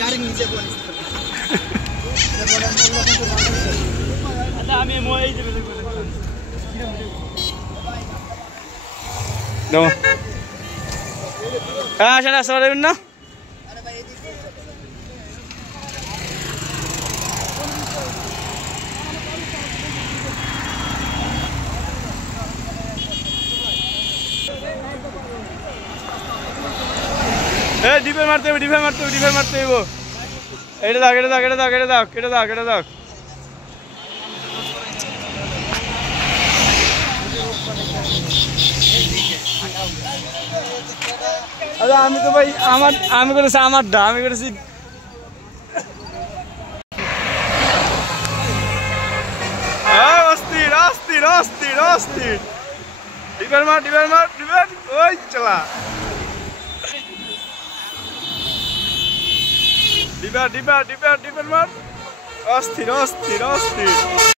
গাড়ির নিচে আমি এই যে হ্যাঁ সেটা সরাবেন না ডিপে মারতে হবে ডিপে মারতে হবে ডিপে মারতে হইব এটা দাও এটা দাও এটা দাও এটা দাও এটা দাও এটা দাও আরে আমি তো ভাই আমি করেছি আমারটা আমি করেছি অস্থির অস্থির অস্থির অস্থির ডিপের মার ডিপের মার ডিপের ওই চলা ডিপের ডিপের ডিপের ডিপের মার অস্থির অস্থির অস্থির